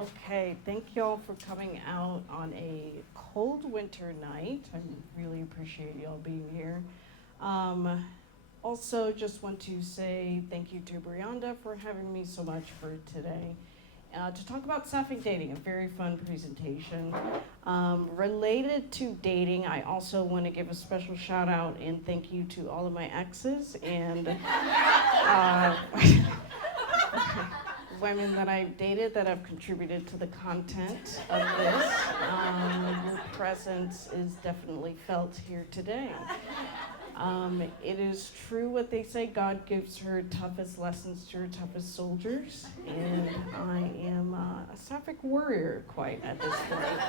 Okay, thank y'all for coming out on a cold winter night. I really appreciate y'all being here. Also, just want to say thank you to Brianda for having me so much for today. To talk about sapphic dating, a very fun presentation. Related to dating, I also want to give a special shout out and thank you to all of my exes and women that I've dated that have contributed to the content of this. Your presence is definitely felt here today. It is true what they say, God gives her toughest lessons to her toughest soldiers, and I am a sapphic warrior quite at this point.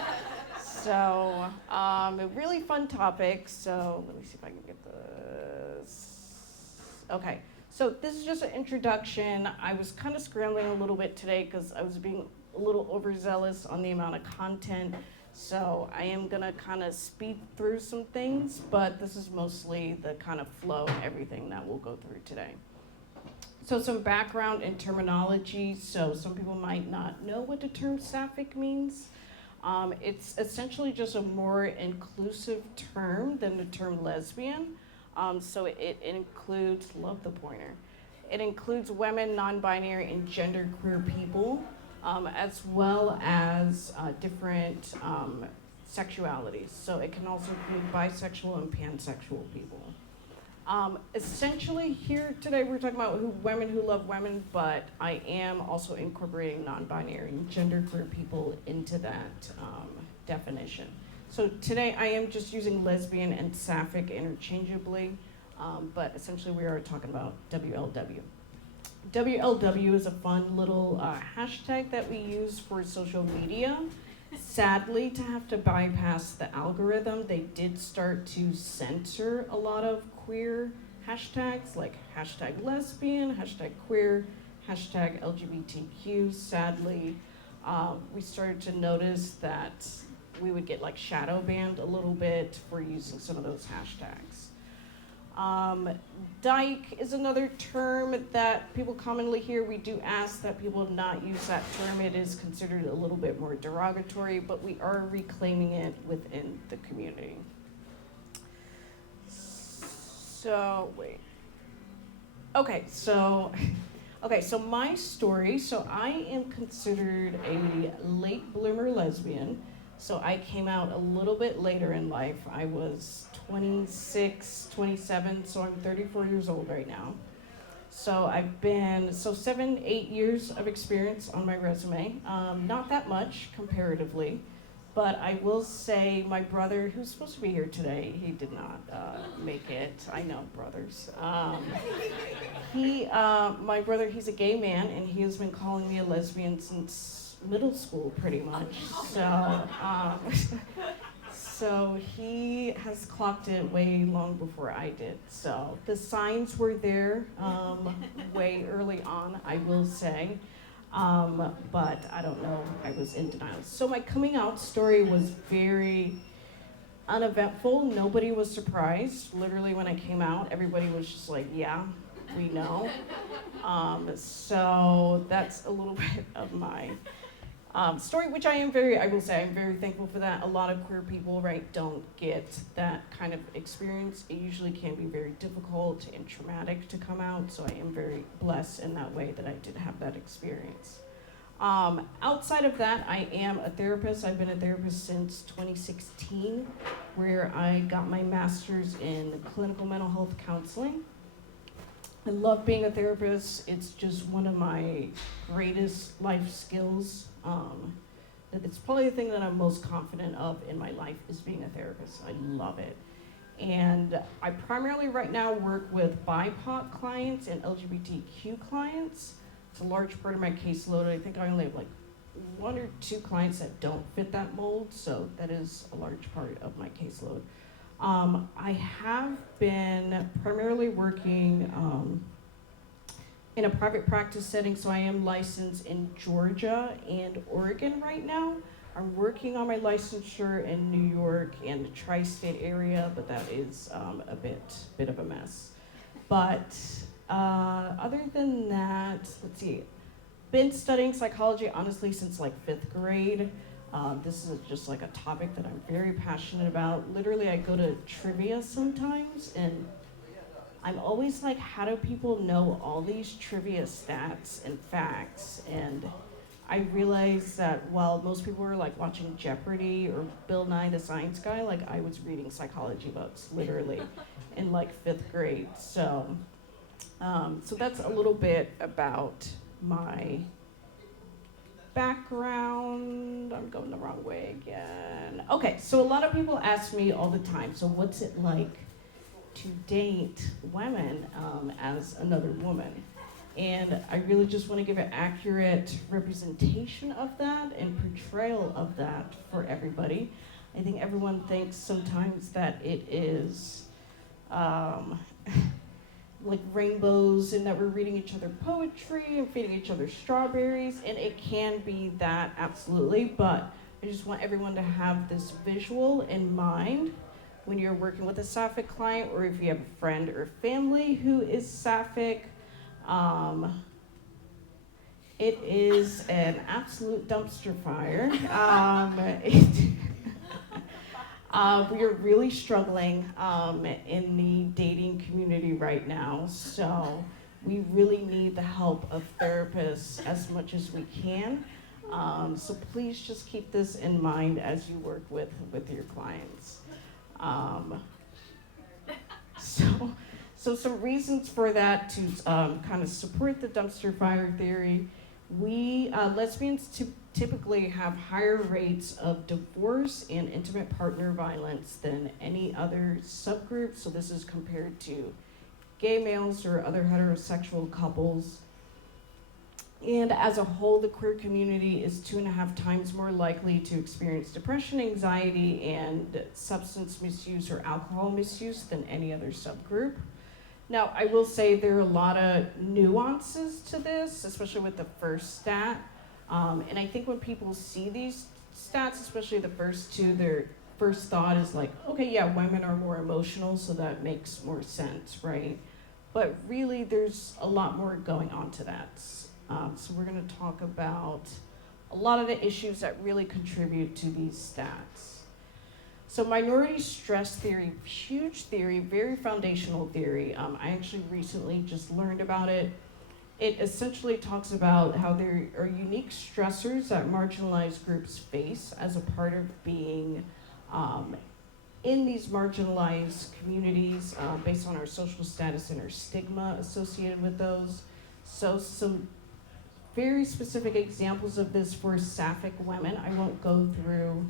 So, a really fun topic, so let me see if I can get this. Okay. So this is just an introduction. I was kind of scrambling a little bit today because I was being a little overzealous on the amount of content. So I am gonna kind of speed through some things, but this is mostly the kind of flow of everything that we'll go through today. So some background and terminology. So some people might not know what the term sapphic means. It's essentially just a more inclusive term than the term lesbian. So it includes, love the pointer, it includes women, non-binary, and genderqueer people, as well as different sexualities. So it can also include bisexual and pansexual people. Essentially here today we're talking about women who love women, but I am also incorporating non-binary and genderqueer people into that definition. So today I am just using lesbian and sapphic interchangeably, but essentially we are talking about WLW. WLW is a fun little hashtag that we use for social media. Sadly, to have to bypass the algorithm, they did start to censor a lot of queer hashtags like hashtag lesbian, hashtag queer, hashtag LGBTQ. Sadly, we started to notice that we would get like shadow banned a little bit for using some of those hashtags. Dyke is another term that people commonly hear. We do ask that people not use that term. It is considered a little bit more derogatory, but we are reclaiming it within the community. So, wait. Okay, so my story. So I am considered a late bloomer lesbian. So I came out a little bit later in life. I was 26, 27, so I'm 34 years old right now. So I've been, 7, 8 years of experience on my resume. Not that much comparatively, but I will say my brother, who's supposed to be here today, he did not make it. I know, brothers. My brother, he's a gay man, and he has been calling me a lesbian since middle school, pretty much. So he has clocked it way long before I did. So the signs were there way early on, I will say. But I don't know, I was in denial. So my coming out story was very uneventful. Nobody was surprised. Literally when I came out, everybody was just like, yeah, we know. So that's a little bit of my story, which I will say, I'm very thankful for that. A lot of queer people, right, don't get that kind of experience. It usually can be very difficult and traumatic to come out, so I am very blessed in that way that I did have that experience. Outside of that, I am a therapist. I've been a therapist since 2016, where I got my master's in clinical mental health counseling. I love being a therapist. It's just one of my greatest life skills. It's probably the thing that I'm most confident of in my life is being a therapist. I love it. And I primarily right now work with BIPOC clients and LGBTQ clients. It's a large part of my caseload. I think I only have like 1 or 2 clients that don't fit that mold, so that is a large part of my caseload. I have been primarily working in a private practice setting, so I am licensed in Georgia and Oregon right now. I'm working on my licensure in New York and the tri-state area, but that is a bit of a mess. But other than that, let's see. been studying psychology, honestly, since like 5th grade. This is just like a topic that I'm very passionate about. Literally, I go to trivia sometimes, and I'm always like, how do people know all these trivia stats and facts? And I realized that while most people were like watching Jeopardy or Bill Nye the Science Guy, like I was reading psychology books, literally, in like 5th grade. So that's a little bit about my background. I'm going the wrong way again. Okay, so a lot of people ask me all the time, so what's it like to date women as another woman? And I really just want to give an accurate representation of that and portrayal of that for everybody. I think everyone thinks sometimes that it is like rainbows and that we're reading each other poetry and feeding each other strawberries, and it can be that, absolutely, but I just want everyone to have this visual in mind when you're working with a sapphic client, or if you have a friend or family who is sapphic. It is an absolute dumpster fire. We are really struggling in the dating community right now, so we really need the help of therapists as much as we can. So please just keep this in mind as you work with your clients. So some reasons for that to kind of support the dumpster fire theory. Lesbians typically have higher rates of divorce and intimate partner violence than any other subgroup. So this is compared to gay males or other heterosexual couples. And as a whole, the queer community is 2.5 times more likely to experience depression, anxiety, and substance misuse or alcohol misuse than any other subgroup. Now, I will say there are a lot of nuances to this, especially with the first stat. And I think when people see these stats, especially the first two, their first thought is like, okay, yeah, women are more emotional, so that makes more sense, right? But really, there's a lot more going on to that. So we're gonna talk about a lot of the issues that really contribute to these stats. So minority stress theory, huge theory, very foundational theory. I actually recently just learned about it. It essentially talks about how there are unique stressors that marginalized groups face as a part of being in these marginalized communities based on our social status and our stigma associated with those. So some very specific examples of this for sapphic women. I won't go through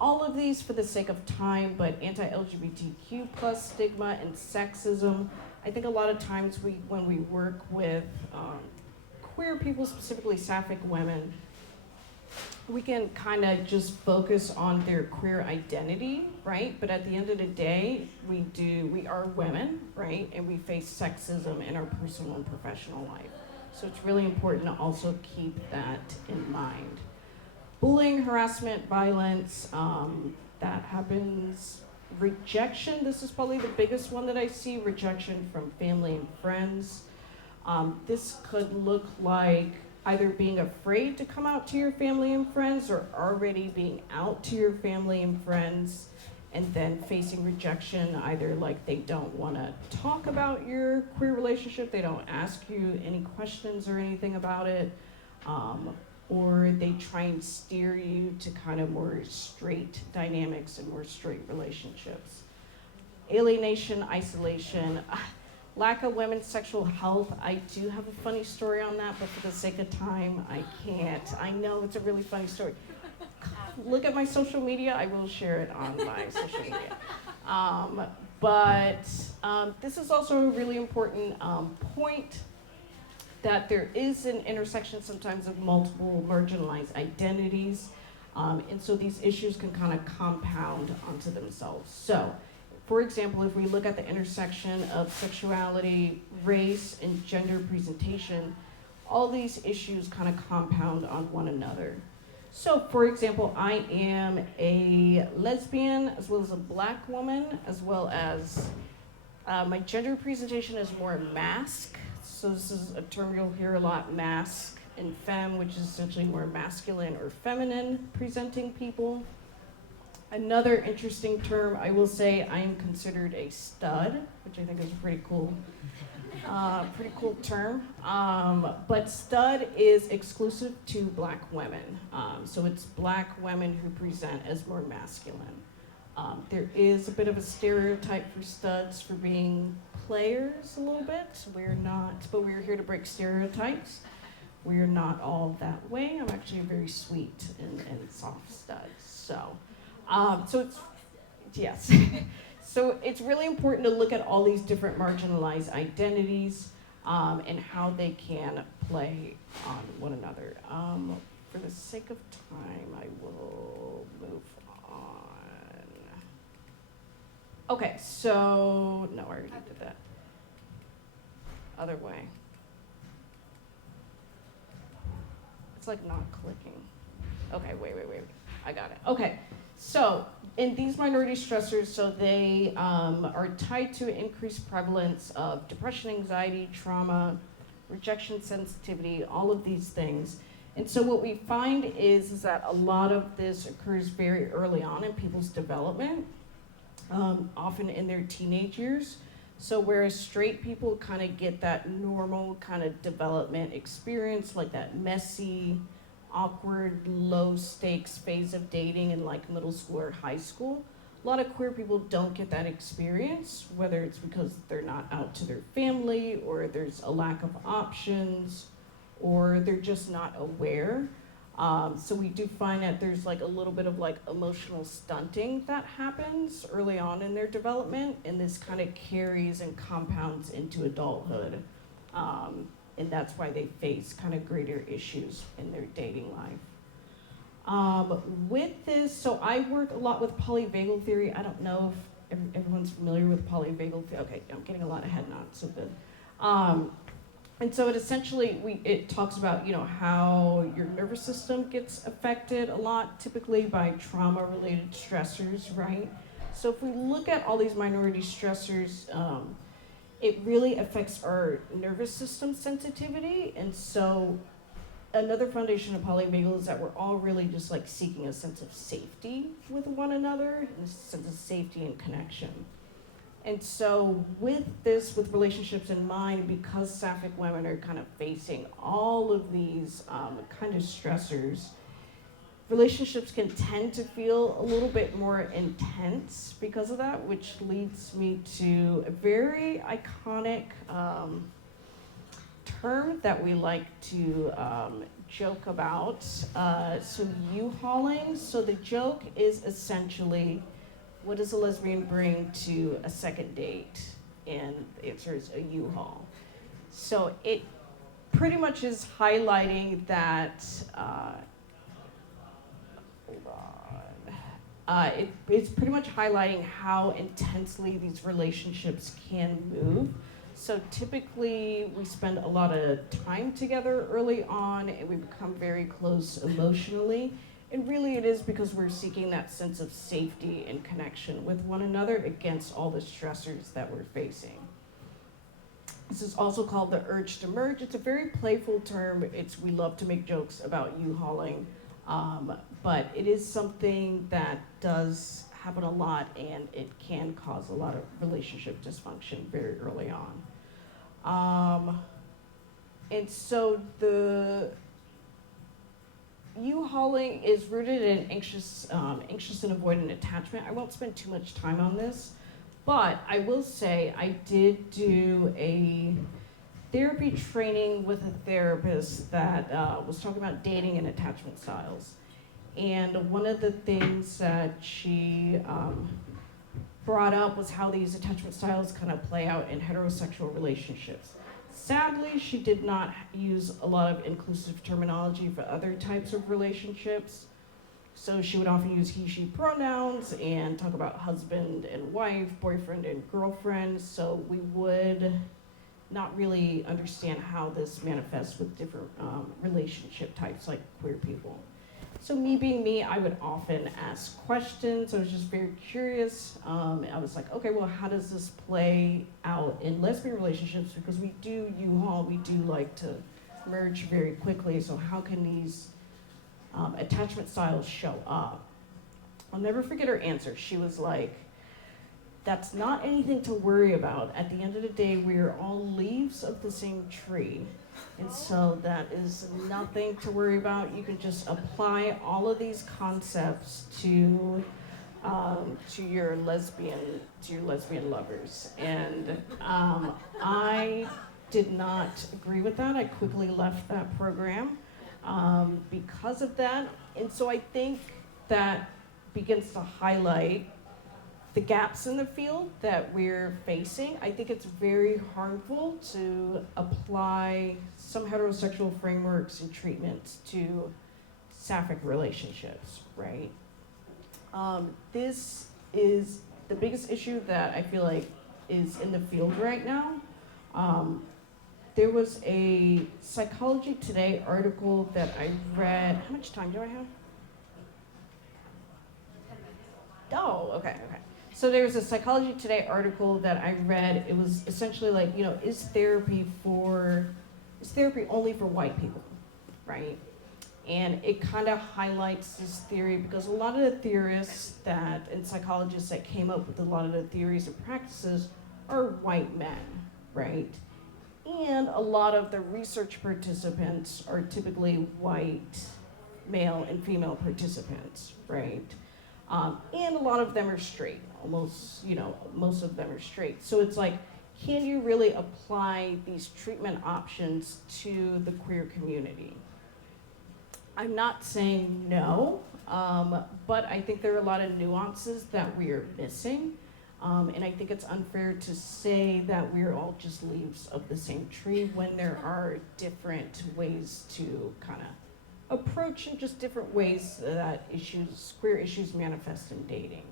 all of these for the sake of time, but anti-LGBTQ plus stigma and sexism. I think a lot of times when we work with queer people, specifically sapphic women, we can kind of just focus on their queer identity, right? But at the end of the day, we are women, right? And we face sexism in our personal and professional life. So it's really important to also keep that in mind. Bullying, harassment, violence, that happens. Rejection, this is probably the biggest one that I see, rejection from family and friends. This could look like either being afraid to come out to your family and friends or already being out to your family and friends and then facing rejection, either like they don't want to talk about your queer relationship, they don't ask you any questions or anything about it, or they try and steer you to kind of more straight dynamics and more straight relationships. Alienation, isolation, lack of women's sexual health. I do have a funny story on that, but for the sake of time, I can't. I know it's a really funny story. Look at my social media, I will share it on my social media. But this is also a really important point, that there is an intersection sometimes of multiple marginalized identities. And so these issues can kind of compound onto themselves. So, for example, if we look at the intersection of sexuality, race, and gender presentation, all these issues kind of compound on one another. So, for example, I am a lesbian, as well as a Black woman, as well as my gender presentation is more mask. So this is a term you'll hear a lot, mask and femme, which is essentially more masculine or feminine presenting people. Another interesting term, I will say I am considered a stud, which I think is a pretty cool term. But stud is exclusive to Black women. So it's Black women who present as more masculine. There is a bit of a stereotype for studs for being players a little bit. We're not, but we're here to break stereotypes. We're not all that way. I'm actually a very sweet and soft stud. So it's, yes. So it's really important to look at all these different marginalized identities and how they can play on one another. For the sake of time, I will move on. Okay, so, no, I already did that. Other way. It's like not clicking. Okay, wait. I got it. Okay, so in these minority stressors, so they are tied to increased prevalence of depression, anxiety, trauma, rejection sensitivity, all of these things. And so what we find is that a lot of this occurs very early on in people's development, often in their teenage years. So whereas straight people kind of get that normal kind of development experience, like that messy, awkward, low stakes phase of dating in like middle school or high school, a lot of queer people don't get that experience, whether it's because they're not out to their family, or there's a lack of options, or they're just not aware. So we do find that there's like a little bit of like emotional stunting that happens early on in their development, and this kind of carries and compounds into adulthood. And that's why they face kind of greater issues in their dating life. With this, so I work a lot with polyvagal theory. I don't know if everyone's familiar with polyvagal theory. Okay, I'm getting a lot of head nods, so good. And so it essentially, it talks about, how your nervous system gets affected a lot, typically by trauma-related stressors, right? So if we look at all these minority stressors, it really affects our nervous system sensitivity. And so another foundation of polyvagal is that we're all really just like seeking a sense of safety with one another, and a sense of safety and connection. And so with relationships in mind, because Sapphic women are kind of facing all of these kind of stressors, relationships can tend to feel a little bit more intense because of that, which leads me to a very iconic term that we like to joke about. So U-hauling. So the joke is essentially, what does a lesbian bring to a second date? And the answer is a U-haul. So it pretty much is highlighting that, it's pretty much highlighting how intensely these relationships can move. So typically we spend a lot of time together early on, and we become very close emotionally. And really it is because we're seeking that sense of safety and connection with one another against all the stressors that we're facing. This is also called the urge to merge. It's a very playful term. We love to make jokes about U-hauling, but it is something that does happen a lot, and it can cause a lot of relationship dysfunction very early on. And so the U-hauling is rooted in anxious and avoidant attachment. I won't spend too much time on this, but I will say I did do a therapy training with a therapist that was talking about dating and attachment styles. And one of the things that she brought up was how these attachment styles kind of play out in heterosexual relationships. Sadly, she did not use a lot of inclusive terminology for other types of relationships. So she would often use he, she pronouns and talk about husband and wife, boyfriend and girlfriend. So we would not really understand how this manifests with different relationship types like queer people. So me being me, I would often ask questions. I was just very curious. I was like, okay, well, how does this play out in lesbian relationships? Because we do U-haul, we do like to merge very quickly, so how can these attachment styles show up? I'll never forget her answer. She was like, that's not anything to worry about. At the end of the day, we are all leaves of the same tree. And so that is nothing to worry about. You can just apply all of these concepts to your lesbian lovers. And I did not agree with that. I quickly left that program because of that. And so I think that begins to highlight the gaps in the field that we're facing. I think it's very harmful to apply some heterosexual frameworks and treatments to sapphic relationships, right? This is the biggest issue that I feel like is in the field right now. There was a Psychology Today article that I read. How much time do I have? Oh, okay. So there was a Psychology Today article that I read. It was essentially like, is therapy only for white people, right? And it kind of highlights this theory because a lot of the theorists and psychologists that came up with a lot of the theories and practices are white men, right? And a lot of the research participants are typically white male and female participants, right? And a lot of them are straight, most of them are straight. So it's like, can you really apply these treatment options to the queer community? I'm not saying no, but I think there are a lot of nuances that we are missing. And I think it's unfair to say that we're all just leaves of the same tree when there are different ways to kind of approach and just different ways that queer issues manifest in dating.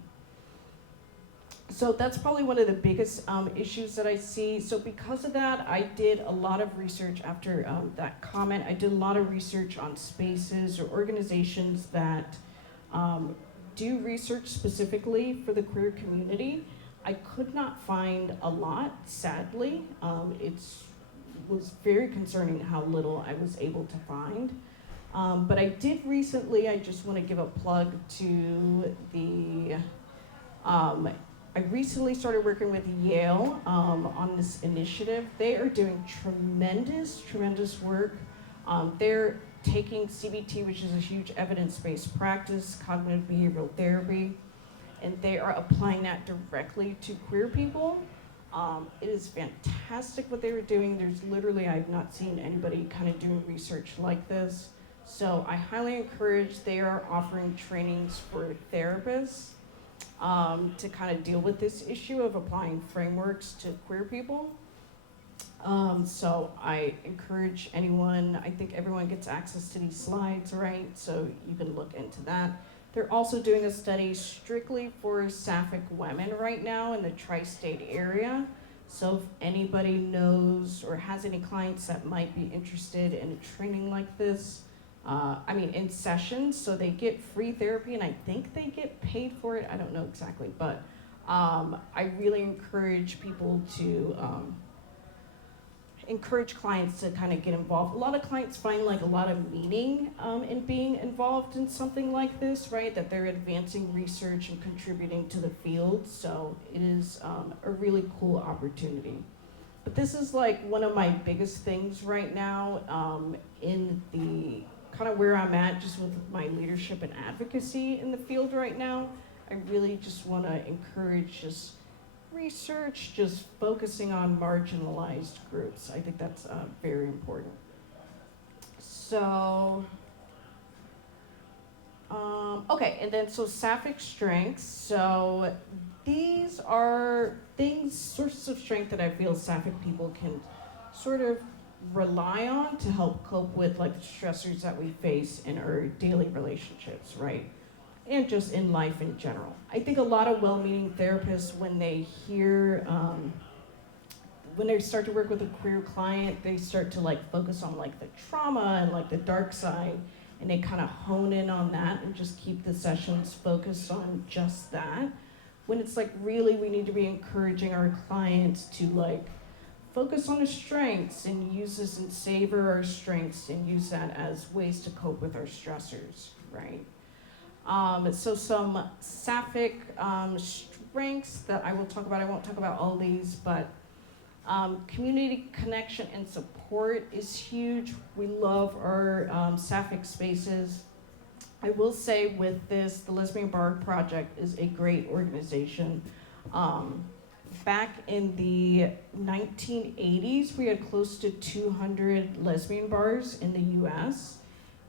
So that's probably one of the biggest issues that I see. So because of that, I did a lot of research after that comment. I did a lot of research on spaces or organizations that do research specifically for the queer community. I could not find a lot, sadly. It was very concerning how little I was able to find. But I did recently, I just want to give a plug to I recently started working with Yale on this initiative. They are doing tremendous work. They're taking CBT, which is a huge evidence-based practice, cognitive behavioral therapy, and they are applying that directly to queer people. It is fantastic what they were doing. There's literally, I've not seen anybody kind of doing research like this. So I highly encourage, they are offering trainings for therapists to kind of deal with this issue of applying frameworks to queer people. So I encourage anyone, I think everyone gets access to these slides, right? So you can look into that. They're also doing a study strictly for sapphic women right now in the tri-state area. So if anybody knows or has any clients that might be interested in a training like this, in sessions, so they get free therapy, and I think they get paid for it. I don't know exactly, but I really encourage people to encourage clients to kind of get involved. A lot of clients find like a lot of meaning in being involved in something like this, right? That they're advancing research and contributing to the field. So it is a really cool opportunity. But this is like one of my biggest things right now in the kind of where I'm at just with my leadership and advocacy in the field right now. I really just want to encourage just research, just focusing on marginalized groups. I think that's very important. So, okay, and then so sapphic strengths. So these are sources of strength that I feel sapphic people can sort of rely on to help cope with like the stressors that we face in our daily relationships, right? And just in life in general. I think a lot of well-meaning therapists, when they hear, when they start to work with a queer client, they start to like focus on like the trauma and like the dark side, and they kind of hone in on that and just keep the sessions focused on just that. When it's like really we need to be encouraging our clients to like focus on the strengths and use this and savor our strengths and use that as ways to cope with our stressors, right? So some sapphic strengths that I will talk about, I won't talk about all these, but community connection and support is huge. We love our sapphic spaces. I will say with this, the Lesbian Bar Project is a great organization. Back in the 1980s, we had close to 200 lesbian bars in the US.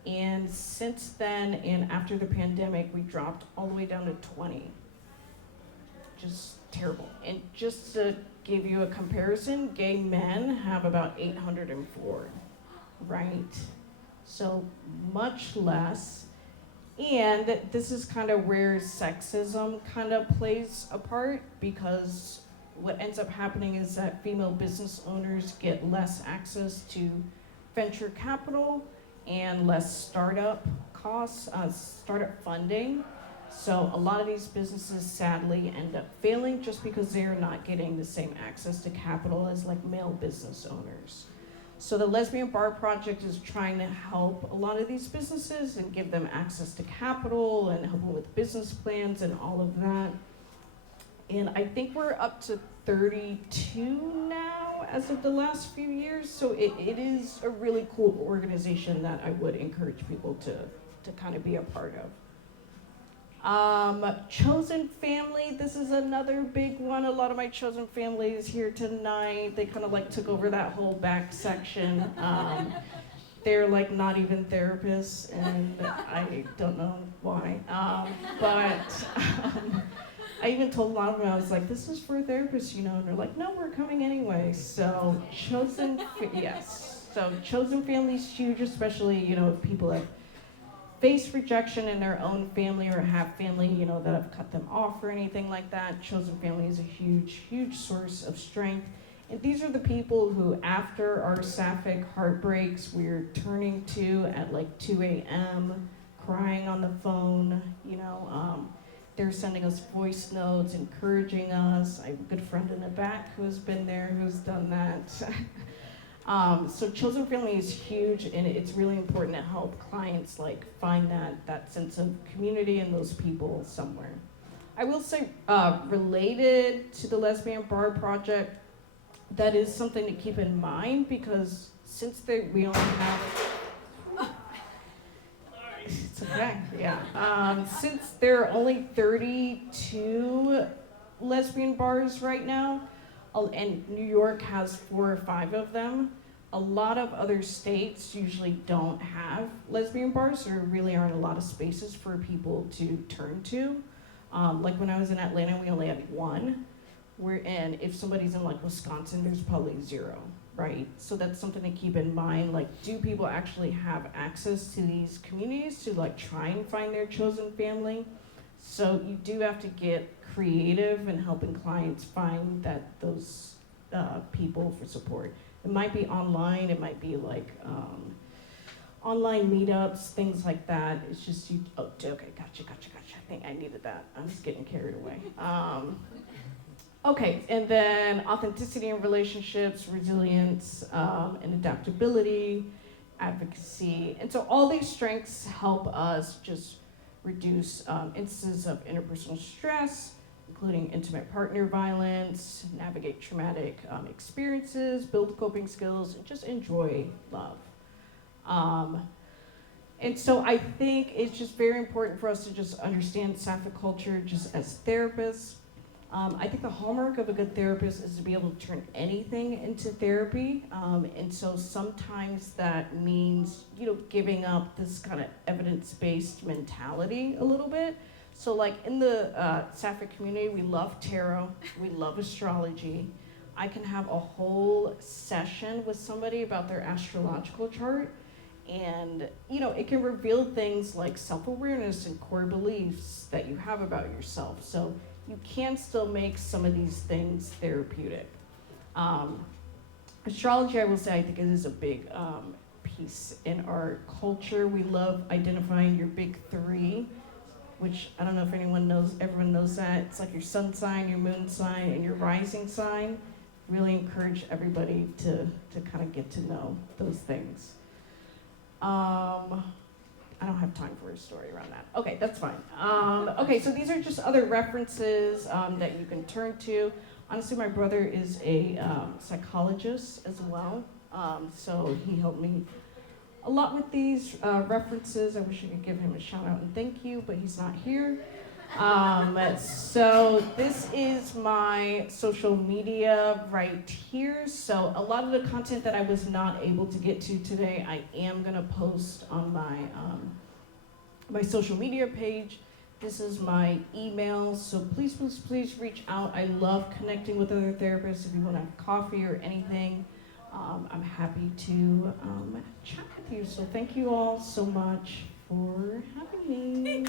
And since then, and after the pandemic, we dropped all the way down to 20. Just terrible. And just to give you a comparison, gay men have about 804, right? So much less. And this is kind of where sexism kind of plays a part, because what ends up happening is that female business owners get less access to venture capital and less startup costs, startup funding. So a lot of these businesses sadly end up failing just because they're not getting the same access to capital as like male business owners. So the Lesbian Bar Project is trying to help a lot of these businesses and give them access to capital and help them with business plans and all of that. And I think we're up to 32 now as of the last few years. So it is a really cool organization that I would encourage people to kind of be a part of. Chosen family, this is another big one. A lot of my chosen family is here tonight. They kind of like took over that whole back section. They're like not even therapists, and I don't know why. But I even told a lot of them, I was like, this is for therapists, you know, and they're like, no, we're coming anyway. So yes. So chosen family is huge, especially, you know, if people have face rejection in their own family or have family, you know, that have cut them off or anything like that. Chosen family is a huge, huge source of strength. And these are the people who, after our sapphic heartbreaks, we're turning to at like 2 a.m., crying on the phone, you know. They're sending us voice notes, encouraging us. I have a good friend in the back who's been there, who's done that. So chosen family is huge, and it's really important to help clients like find that sense of community and those people somewhere. I will say, related to the Lesbian Bar Project, that is something to keep in mind, because since we only have, it's okay, yeah. Since there are only 32 lesbian bars right now, and New York has 4 or 5 of them, a lot of other states usually don't have lesbian bars. There really aren't a lot of spaces for people to turn to. Like when I was in Atlanta, we only had 1. And if somebody's in like Wisconsin, there's probably 0, right? So that's something to keep in mind. Like, do people actually have access to these communities to like try and find their chosen family? So you do have to get creative in helping clients find those people for support. It might be online, it might be like online meetups, things like that. It's just okay, gotcha. I think I needed that. I was getting carried away. Okay, and then authenticity in relationships, resilience, and adaptability, advocacy. And so all these strengths help us just reduce instances of interpersonal stress, including intimate partner violence, navigate traumatic experiences, build coping skills, and just enjoy love. And so I think it's just very important for us to just understand sapphic culture just as therapists. I think the hallmark of a good therapist is to be able to turn anything into therapy. And so sometimes that means, you know, giving up this kind of evidence-based mentality a little bit. So like in the sapphic community, we love tarot, we love astrology. I can have a whole session with somebody about their astrological chart, and you know, it can reveal things like self-awareness and core beliefs that you have about yourself. So you can still make some of these things therapeutic. Astrology, I will say, I think it is a big piece in our culture. We love identifying your big 3, which I don't know if everyone knows that. It's like your sun sign, your moon sign, and your rising sign. really encourage everybody to kind of get to know those things. I don't have time for a story around that. Okay, that's fine. Okay, so these are just other references that you can turn to. Honestly, my brother is a psychologist as well, so he helped me a lot with these references. I wish I could give him a shout out and thank you, but he's not here. So this is my social media right here. So a lot of the content that I was not able to get to today, I am gonna post on my social media page. This is my email, so please, please, please reach out. I love connecting with other therapists. If you wanna have coffee or anything, I'm happy to chat with you. So thank you all so much for having me.